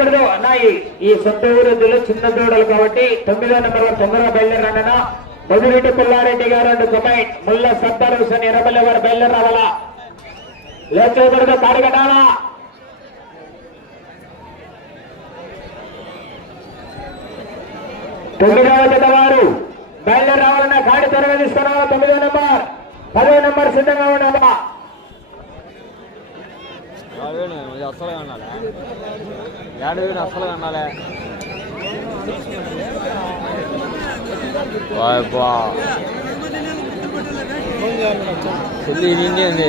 అన్న ఈ- ఈ సొంత ఊరులో చిన్న దూడలు కాబట్టి తొమ్మిదో నెంబర్ తొందరగా బయలుదేరన్న మధురెడ్డి పుల్లారెడ్డి గారు అండ్ కమైట్ ముల్ల సత్తర్ హుసేన్ ఎర్రబల్లి వారు బయలుదేరి రావాలా లేకపోతే కాడి తొమ్మిదవ జతవారు బయలుదేరి రావాలన్న కాడి త్వరగా తొమ్మిదో నెంబర్. పదో నెంబర్ సిద్ధంగా ఉండాలా యాడవేను ఇది అస్సలు కనాలే యాడవేను అస్సలు కన్నాలే. బా. చెల్లి నిండి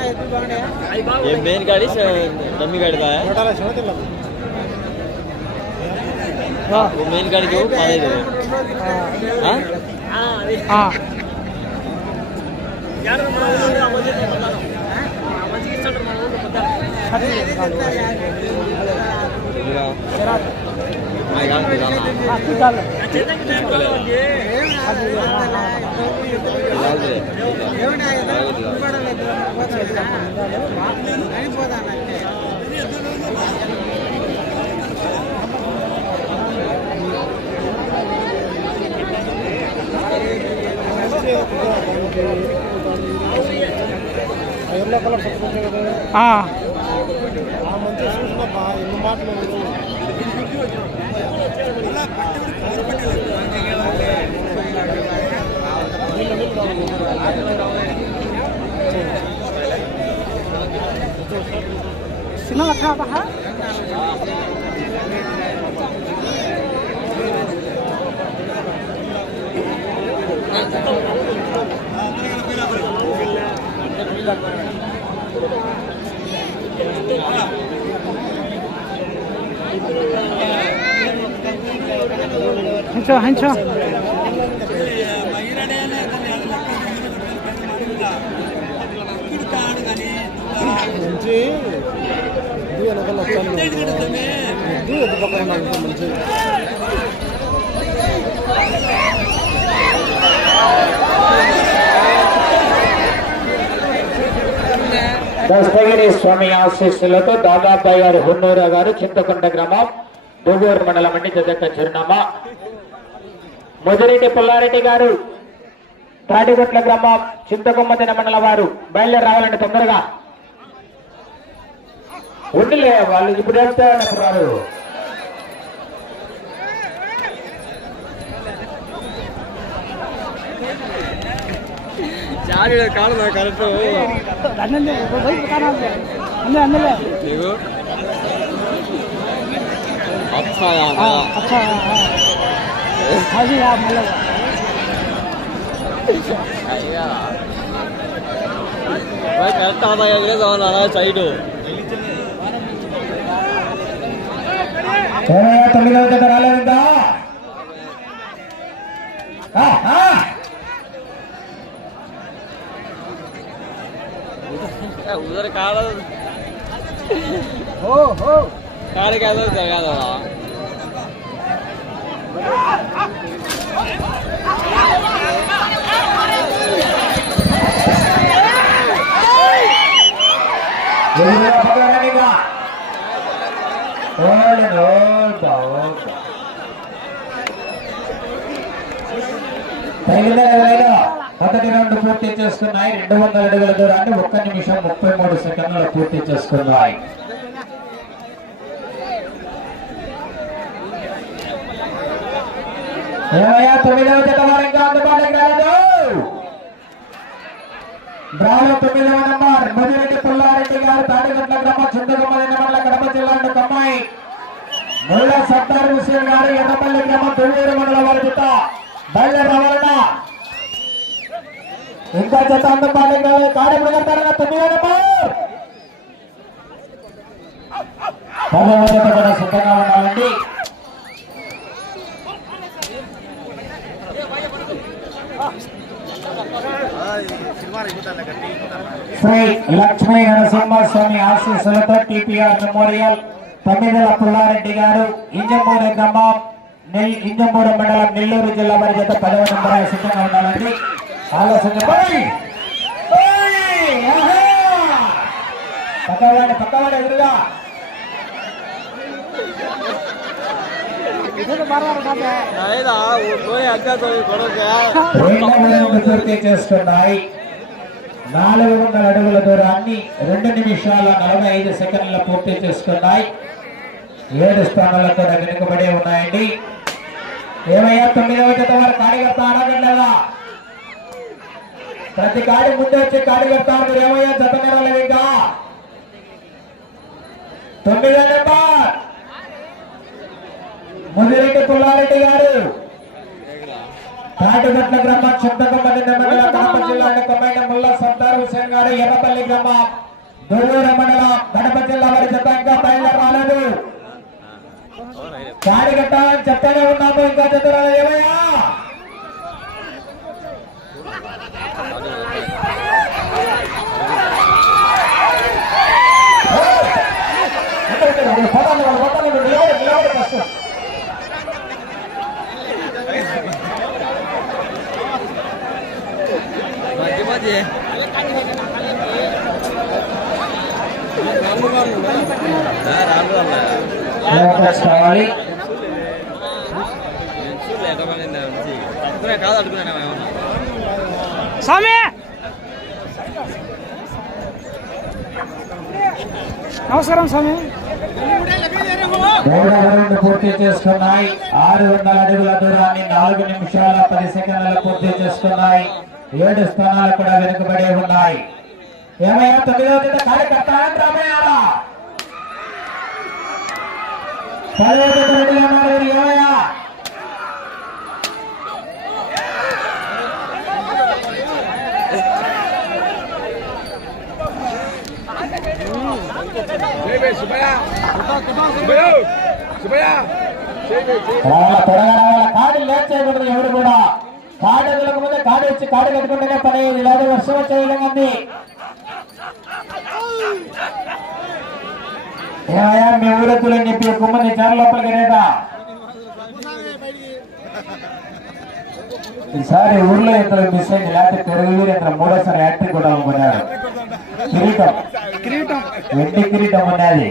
ये मेन ಗಾಡಿ ಡಮ್ಮಿ ಗಾಡಿ ಹಾ ಮೇನ್ ಗಾಡಿಗೆ ಪದೈದು ಹಾ ఎల్లో కలర్ పట్టుకుంటే ఆ మంచి చూసినప్పా ఎన్ని మాటలు సినిమా కాపా హంచో హంచో మంచి నాకు మంచి. దస్తగిరి స్వామి ఆశీస్సులతో దాదాబాయి గారు హున్నూరా గారు చింతకొండ గ్రామం. దుగూరు మండలం అండి జగక్క చిరునామా. ముదిరెడ్డి పుల్లారెడ్డి గారు తాడిగొట్ల గ్రామం చింతకొమ్మదిన మండలం వారు బయలుదేరి రావాలండి తొందరగా. ఉండిలే వాళ్ళు ఇప్పుడు వెళ్తే అప్పుడు రారు చారి కాదు కరెక్ట్ అన్నలే अच्छा यहाँ हाँ, अच्छा हाजी आप मतलब भाई कहता भाई अंग्रेज और आना साइड हो ಏನ ತಮಿಳು ಜೊತೆ ಅಲ್ಲಿಂದ उधर कार हो हो कार क्या जगह మొదటి రెండు పూర్తి చేసుకున్నాయి. రెండు వందల అడుగుల దూరాన్ని ఒక్క నిమిషం ముప్పై మూడు సెకండ్లు పూర్తి చేసుకున్నాయి. ఏమయ్యా తొమ్మిదవ జత వారంగా అందుబాటులోకి రాలేదు తొమ్మిదవ నంబర్ మధురెడ్డి పుల్లారెడ్డి గారు తాడిగట్ల గ్రామ చింతగొమ్మది మండల కడప జిల్లా నుండి అమ్మాయి ముళ్ళ సత్తార్ హుసేన్ గారు ఎర్రపల్లి గ్రామం తొమ్మిది మండల వారి జత. ఇంకా జత అందుబాటులోకి రాలేదు తొమ్మిదవ నంబర్. పదవ జత కూడా సిద్ధంగా ఉండాలండి. శ్రీ లక్ష్మీ నరసింహస్వామి ఆశీస్సులతో టిపిఆర్ మెమోరియల్ తొమ్మిదల పుల్లారెడ్డి గారు ఇంజంబూరు గ్రామం ఇంజంబూరు మండలం నెల్లూరు జిల్లా పరిషత్ పదవ నంబర్ సిద్ధంగా ఉండాలండి పక్కవాడి పక్కవాడి ఎదురుగా. చేస్తున్నాయి నాలుగు వందల అడుగుల దూరాన్ని రెండు నిమిషాల నలభై ఐదు సెకండ్ల పూర్తి చేసుకున్నాయి. ఏడు స్థానాలు కూడా వెనుకబడి ఉన్నాయండి. ఏమయ్యా తొమ్మిదవ జత వారు కార్యకర్త ఆడగట్లేదా ప్రతి కాడి ముందు వచ్చి కార్యకర్త మీరు ఏమయ్యా జత నెరలేదు ఇంకా? తొమ్మిదో నెంబర్. ముదిరెడ్డి పుల్లారెడ్డి గారు. తాటిపట్ల గ్రామ చింతకమ్మ మండల కడప జిల్లా కొమ్మైన సర్దార్ హుసేన్ గారు ఎర్రపల్లి గ్రామం దొరూరు మండలం కడప జిల్లా వారి జత ఇంకా బయలుదేరి రాలేదు కాడిగట్ట చెత్తనే ఉన్నాము. ఇంకా రాలేదు ఏమయ్యా? కాదు అడుగుతున్నా స్వామి! నమస్కారం స్వామి. పూర్తి చేసుకున్నాయి. ఆరు వందల అడుగుల దూరాన్ని నాలుగు నిమిషాల పది సెకండ్ల పూర్తి చేసుకున్నాయి. ఏడు స్థానాలు కూడా వెనుకబడి ఉన్నాయి. ఏమయ్యా తొమ్మిదవ జత కార్యకర్త రామయ్యారా పదవ జత రెడీగా ఉన్నారు ఏమయ్యా రావాలా త్వరగా రావాలా కాడి లేట్ చేయకూడదు ఎవరు కూడా కాడి వదలక ముందే కాడి వచ్చి కాడి కట్టుకుంటేనే పని అయ్యేది లేదా వర్షం వచ్చే విధంగా ఉంది ఏమయ్యా మీ ఊరెత్తులని చెప్పి కుమ్మని చాలా లోపలికి రేటా ఈసారి ఊర్లో ఎత్తులు మిస్ అయింది లేకపోతే తెలుగు వీరేంద్ర మూడోసారి యాక్టింగ్ కూడా అనుకున్నారు కిరీటం వెండి కిరీటం ఉన్నది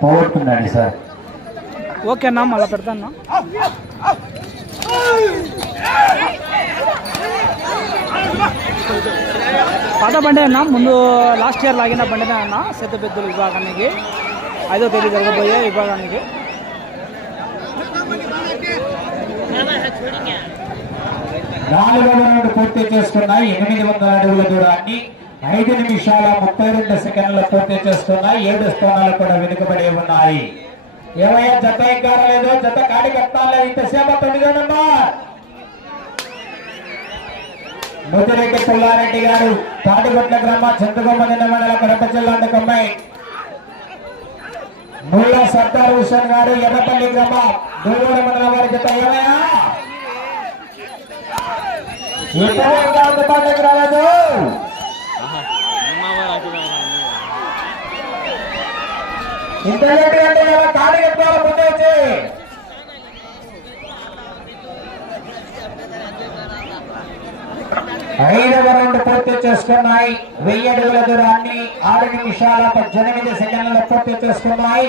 పోగొట్టుకున్నాడు సార్. ఓకే అన్న మళ్ళీ పెడతాను. పాత బండి అన్న ముందు లాస్ట్ ఇయర్ లాగిన బండినే అన్న పెద్దల విభాగానికి ఐదో తేదీ జరగబోయే విభాగానికి. నాలుగు రౌండ్ పూర్తి చేసుకున్నాయి. ఎనిమిది వందల అడుగుల దూరాన్ని ఐదు నిమిషాల ముప్పై రెండు సెకండ్లు పూర్తి చేసుకున్నాయి ఏడు స్థానాలు కూడా వెనుకబడి ఉన్నాయి. ఏమయ్యా జత ఇంకా లేదు. జత కాడి కట్టాలి. ఇంతసేపు తొమ్మిదో నెంబర్. ముదిరెడ్డి పుల్లారెడ్డి గారు తాటిగొట్ల గ్రామ చంద్రగొమ్మ మండల కడప జిల్లా కొమ్మాయి మూల సర్దార్ హుసేన్ గారు ఎర్రపల్లి గ్రామ. దూరూరు మండలం వారి జత ఏమయ్యా? అందుబాటులోకి రాలేదు ఇంత లేట్ అంటే ఇలా ఖాళీ ముందే వచ్చి ఐదవ రౌండ్ పూర్తి చేసుకున్నాయి వెయ్యి అడుగుల దూరాన్ని ఆరు నిమిషాల పద్దెనిమిది సెకండ్లు పూర్తి చేసుకున్నాయి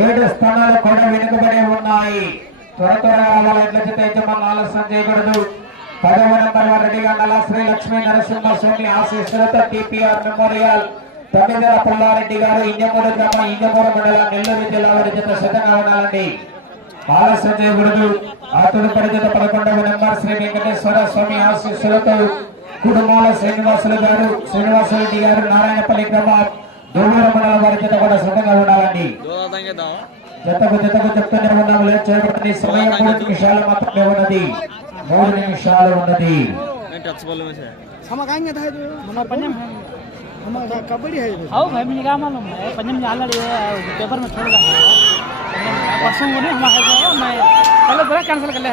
ఏడు స్థానాలు కూడా వెనుకబడి ఉన్నాయి. త్వర త్వరగా రావాలి ఎట్ల ఆలస్యం చేయకూడదు. పదవ నెంబర్ ఉండాలా శ్రీ లక్ష్మీ నరసింహ స్వామి ఆశీస్సులతో టిపిఆర్ మెమోరియల్ తొమ్మిదల పుల్లారెడ్డి గారు ఇంజమూరు గ్రామ ఇంజమూరు మండలం నెల్లూరు జిల్లా వారి జత సిద్ధంగా ఉండాలండి ఆలస్యం చేయకూడదు ఆతుడు పరిధిత పదకొండవ నెంబర్ శ్రీ వెంకటేశ్వర స్వామి ఆశీస్సులతో కుటుంబాల శ్రీనివాసులు గారు శ్రీనివాసరెడ్డి గారు నారాయణపల్లి గ్రామం దూర మండలం వారి జత కూడా సిద్ధంగా ఉండాలండి. జతకు జతకు చెప్తూనే ఉన్నాము లేదు చేయబడింది సమయం మూడు నిమిషాలు మాత్రమే ఉన్నది. మూడు నిమిషాలు ఉన్నది కబడ్డీ పంజం ఆల్రెడీ పేపర్ మీద చూడగా వర్షం కూడా హమారా కూడా క్యాన్సిల్ కలే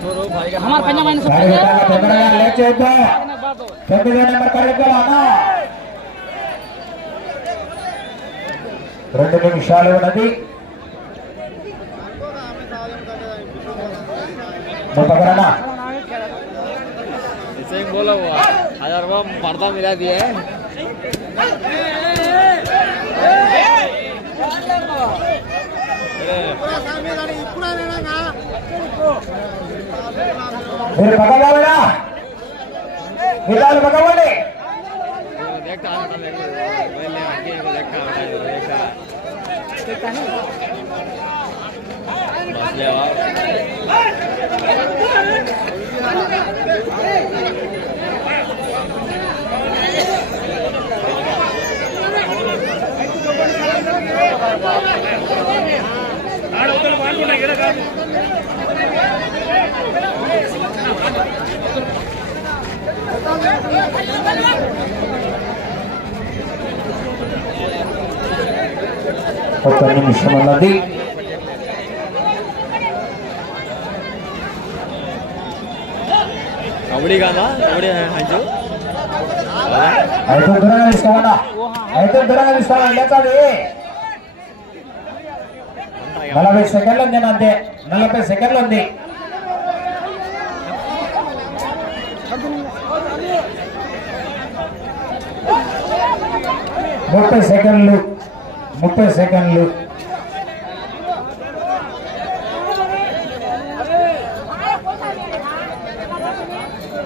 हमारे पंजाब में सब గాడి విధానం తొందరగా లేచేద్దాం తొమ్మిదో నెంబర్ కడుక్కోవాలి అన్న రెండు నిమిషాలు ఉన్నది ముప్పకరణ ऐसे ही बोला हुआ हजार रुपया पर्दा मिला दिए पूरा सामने गाड़ी पूरा लेना ना మీరు పక్కవాడా విధాలు పక్కవాడి ఆడవతలు వాళ్ళు కూడా ఒక నిమిషం అన్నది ఐదు దూరంగా తీసుకోమన్నా ఐదు దూరంగా తీసుకోవాలి లేకాది నలభై సెకండ్లు ఉంది అంతే. నలభై సెకండ్లు ఉంది. ముప్పై సెకండ్లు. ముప్పై సెకండ్లు.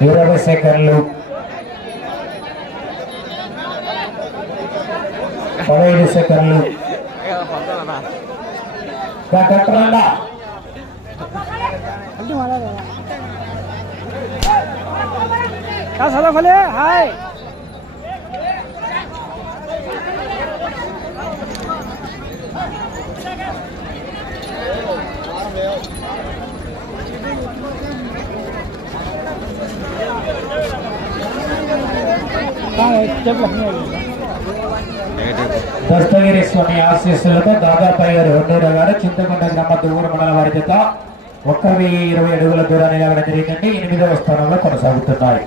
ఇరవై సెకండ్లు. పదహైదు సెకండ్లు. కట్టరండా సదా ఫలే హాయ్ దస్తగిరి స్వామి ఆశీస్సులతో దాదాపై గారు హొన్నూరు గారు చింతకొండ గ్రామ దువ్వూరు మండల వారి చేత ఒక్క వెయ్యి ఇరవై అడుగుల దూరాన్ని నిలబడడం జరిగిందండి. ఎనిమిదవ స్థానంలో కొనసాగుతున్నాయి.